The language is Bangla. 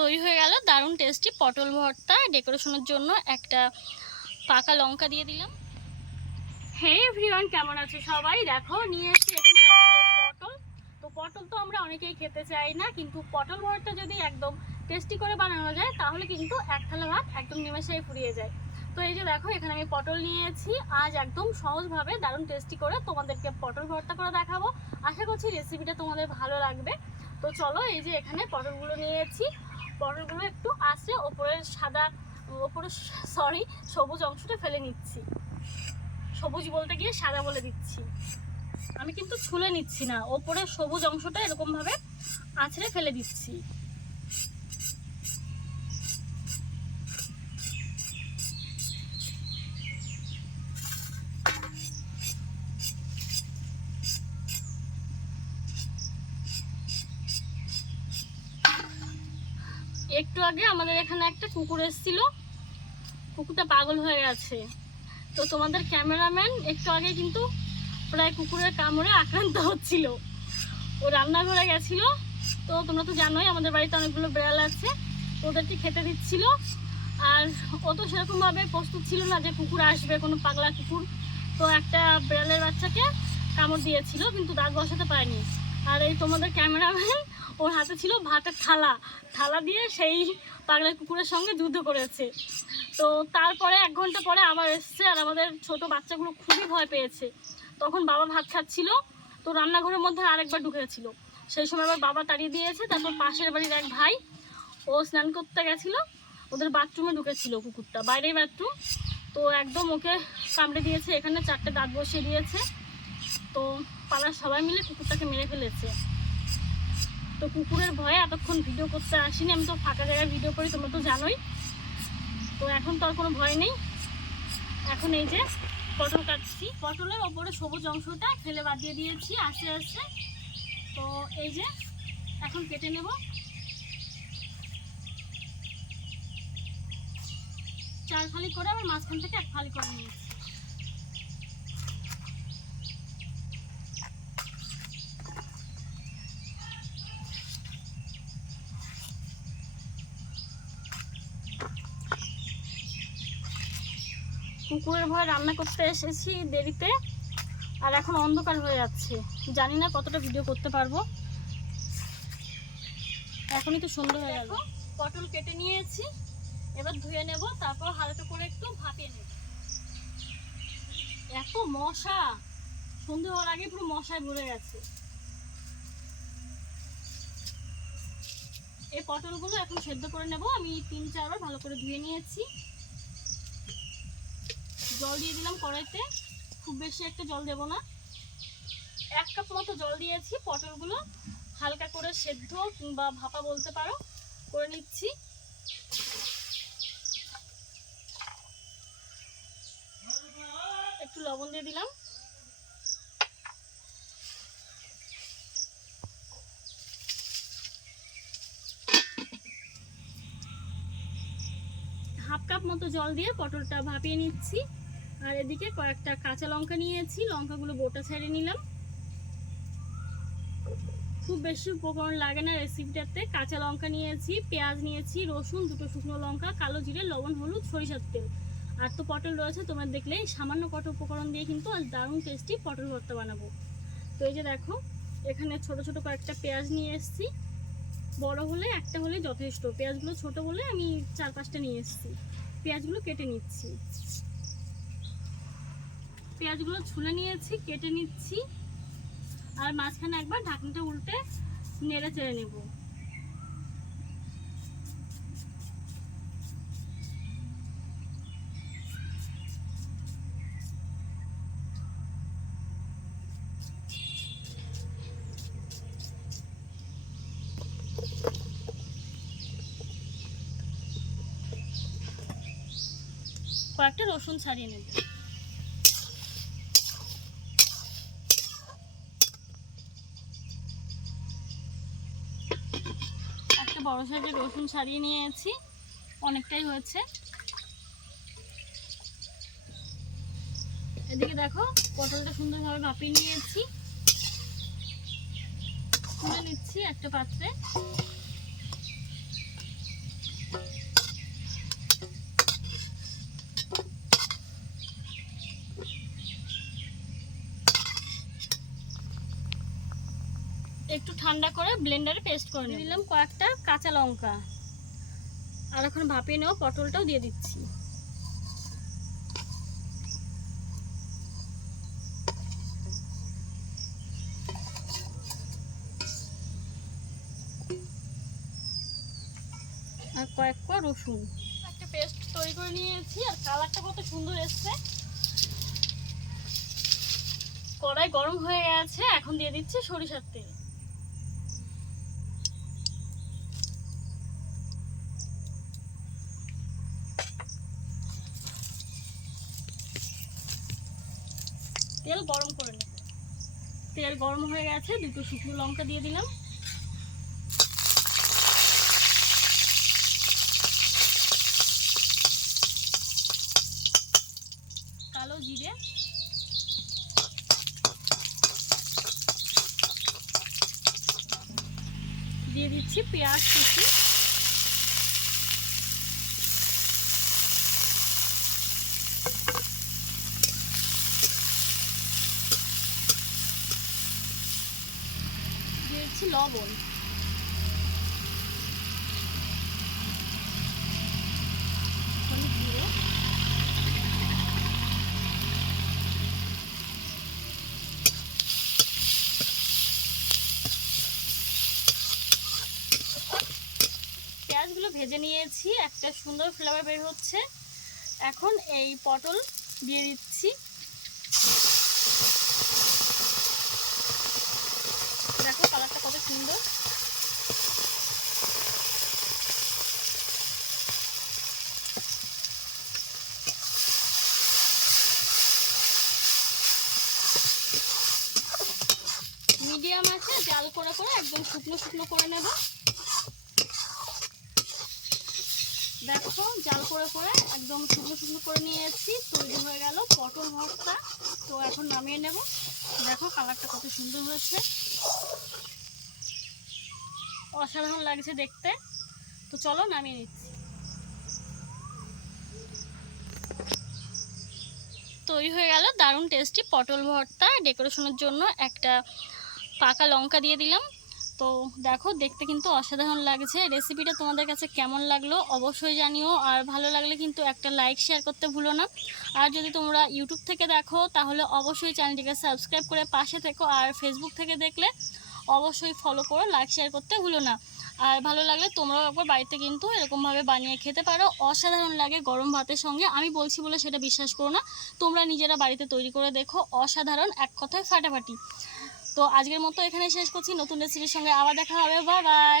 তৈরি হয়ে গেল। দারুণ টেস্টি পটল ভর্তা। ডেকোরেশনের জন্য একটা পাকা লঙ্কা দিয়ে দিলাম। হে এভরিওয়ান কেমন আছে সবাই? দেখো, নিয়ে এসেছি এখানে পটল। তো পটল তো আমরা অনেকেই খেতে চাই না, কিন্তু পটল ভর্তা যদি একদম টেস্টি করে বানানো যায়, তাহলে কিন্তু এক থালা ভাত একদম নিমেষেই ফুরিয়ে যায়। তো এই যে দেখো, এখানে আমি পটল নিয়েছি। আজ একদম সহজভাবে দারুণ টেস্টি করে তোমাদেরকে পটল ভর্তা করে দেখাবো। আশা করছি রেসিপিটা তোমাদের ভালো লাগবে। তো চলো, এই যে এখানে পটলগুলো নিয়েছি। পটলগুলো একটু আসে ওপরের সাদা, ওপরে সরি, সবুজ অংশটা ফেলে নিচ্ছি। সবুজ বলতে গিয়ে সাদা বলে দিচ্ছি। আমি কিন্তু ছুলে নিচ্ছি না, ওপরে সবুজ অংশটা এরকমভাবে আছড়ে ফেলে দিচ্ছি। একটু আগে আমাদের এখানে একটা কুকুর এসেছিল। কুকুরটা পাগল হয়ে গেছে। তো তোমাদের ক্যামেরাম্যান একটু আগে কিন্তু প্রায় কুকুরের কামড়ে আক্রান্ত হচ্ছিল। ও রান্নাঘরে গেছিল। তো তোমরা তো জানোই আমাদের বাড়িতে অনেকগুলো বিড়াল আছে। ওদেরকে খেতে দিচ্ছিল। আর ও তো সেরকমভাবে প্রস্তুত ছিল না যে কুকুর আসবে, কোনো পাগলা কুকুর। তো একটা বিড়ালের বাচ্চাকে কামড় দিয়েছিল, কিন্তু দাগ বসাতে পারেনি। আর এই তোমাদের ক্যামেরাম্যান, ওর হাতে ছিল ভাতের থালা। থালা দিয়ে সেই পাগলা কুকুরের সঙ্গে যুদ্ধ করেছে। তো তারপরে এক ঘণ্টা পরে আবার এসছে আর আমাদের ছোট বাচ্চাগুলো খুবই ভয় পেয়েছে। তখন বাবা ভাত খাচ্ছিল, তো রান্নাঘরের মধ্যে আরেকবার ঢুকেছিল সেই সময় আবার বাবা তাড়িয়ে দিয়েছে, তারপর পাশের বাড়ির এক ভাই, ও স্নান করতে গেছিল, ওদের বাথরুমে ঢুকেছিল কুকুরটা বাইরেই বাথরুম তো একদম ওকে কামড়ে দিয়েছে, এখানে চারটে দাঁত বসিয়ে দিয়েছে। তো পাড়ার সবাই মিলে কুকুরটাকে মেরে ফেলেছে। তো কুকুরের ভয়ে এতক্ষণ ভিডিও করতে আসিনি, আমি তো ফাঁকা জায়গায় ভিডিও করি, তোমরা তো জানোই। তো এখন তো আর কোনো ভয় নেই। এখন এই যে পটল কাটছি। পটলের ওপরে সবুজ অংশটা ফেলে বাদ দিয়ে দিয়েছি আস্তে আস্তে তো এই যে এখন কেটে নেব। চার ফালি করে আবার মাঝখান থেকে এক ফালি করে নিয়েছি। কুকুরের ভয়ে রান্না করতে এসেছি দেরিতে, আর এখন অন্ধকার হয়ে যাচ্ছে। জানি না কতটা ভিডিও করতে পারব। এখনই তো সন্ধ্যা হয়ে গেল। পটল কেটে নিয়েছি, এবার ধুয়ে নেব, তারপর হালকা করে একটু ভাপিয়ে নেব। এত মশা! সন্ধ্যে হওয়ার আগে পুরো মশায় ভরে গেছে। এই পটলগুলো এখন সেদ্ধ করে নেব। আমি তিন চারবার ভালো করে ধুয়ে নিয়েছি। জল দিয়ে দিলাম কড়াইতে। খুব বেশি একটা জল দেব না। এক কাপ মতো জল দিয়েছি, পটলগুলো হালকা করে সেদ্ধ কিংবা ভাপা বলতে পারো, করে নিচ্ছি। একটু লবণ দিয়ে দিলাম। হাফ কাপ মতো জল দিয়ে পটলটা ভাপিয়ে নিচ্ছি। আর এদিকে কয়েকটা কাঁচা লঙ্কা নিয়েছি, লঙ্কাগুলো বোটা ছেড়ে নিলাম। খুব বেশি উপকরণ লাগে না রেসিপিটাতে কাঁচা লঙ্কা নিয়েছি, পেঁয়াজ নিয়েছি, রসুন, দুটো শুকনো লঙ্কা, কালো জিরে, লবণ, হলুদ, সরিষার তেল। আর তো পটল রয়েছে, তোমরা দেখলে সামান্য কটা উপকরণ দিয়ে কিন্তু আজ দারুণ টেস্টি পটল ভর্তা বানাবো। তো এই যে দেখো, এখানে ছোট ছোট কয়েকটা পেঁয়াজ নিয়ে এসেছি। বড় হলে একটা হলে যথেষ্ট। পেঁয়াজগুলো ছোট বলে আমি চার পাঁচটা নিয়ে এসেছি। পেঁয়াজগুলো কেটে নিচ্ছি। পেঁয়াজগুলো ছুলে নিয়েছি, কেটে নিচ্ছি। আর মাঝখানে একবার ঢাকনাটা উল্টে নেড়ে চেড়ে নেব। কয়েকটা রসুন ছাড়িয়ে নেব। একটা বড় সাইজের রসুন ছাড়িয়ে নিয়েছি। অনেকটাই হয়েছে। এদিকে দেখো, পটলটা সুন্দরভাবে ভাপিয়ে নিয়েছি। তুলে নিচ্ছি একটা পাত্রে। ঠান্ডা করে ব্লেন্ডারে পেস্ট করে নিয়ে দিলাম কয়েকটা কাঁচা লঙ্কা। আর এখন ভাপিয়ে নেওয়া পটলটাও দিয়ে দিচ্ছি। আর কয়েক কোয়া রসুন। একটা পেস্ট তৈরি করে নিয়েছি আর কালারটা কত সুন্দর এসছে। কড়াই গরম হয়ে গেছে এখন দিয়ে দিচ্ছি সরিষার তেল। তেল গরম করে নেব। তেল গরম হয়ে গেছে, দুটো শুকনো লঙ্কা দিয়ে দিলাম। কালো জিরে। দিয়ে দিচ্ছি পেঁয়াজ কুচি দিয়ে দিচ্ছি লবণ। পেঁয়াজগুলো ভেজে নিয়েছি, একটা সুন্দর ফ্লেভার বের হচ্ছে। এখন এই পটল দিয়ে দিচ্ছি দেখো কালারটা কত সুন্দর মিডিয়াম আছে জাল করে একদম শুকনো শুকনো করে নেব। দেখো, জাল করে করে একদম শুকনো শুকনো করে নিয়েছি, তৈরি হয়ে গেল পটল ভর্তা। তো এখন নামিয়ে নেব। দেখো, কালারটা কত সুন্দর হয়েছে। অসাধারণ লাগছে দেখতে। তো চলো, নামিয়ে নিচ্ছি। তৈরি হয়ে গেল দারুণ টেস্টি পটল ভর্তা। ডেকোরেশনের জন্য একটা পাকা লঙ্কা দিয়ে দিলাম। তো দেখো, দেখতে কিন্তু অসাধারণ লাগছে। রেসিপিটা তোমাদের কাছে কেমন লাগল অবশ্যই জানিও। আর ভালো লাগলে কিন্তু একটা লাইক শেয়ার করতে ভুলো না। আর যদি তোমরা ইউটিউব থেকে দেখো, তাহলে অবশ্যই চ্যানেলটিকে সাবস্ক্রাইব করে পাশে থেকো। আর ফেসবুক থেকে দেখলে অবশ্যই ফলো করো লাইক শেয়ার করতে ভুলো না। আর ভালো লাগলে তোমরাও একবার বাড়িতে কিন্তু এরকমভাবে বানিয়ে খেতে পারো। অসাধারণ লাগে গরম ভাতের সঙ্গে। আমি বলছি বলে সেটা বিশ্বাস করো না। তোমরা নিজেরা বাড়িতে তৈরি করে দেখো। অসাধারণ, এক কথায় ফাটাফাটি। তো আজকের মতো এখানে শেষ করছি। নতুন রেসিপির সঙ্গে আবার দেখা হবে। Bye bye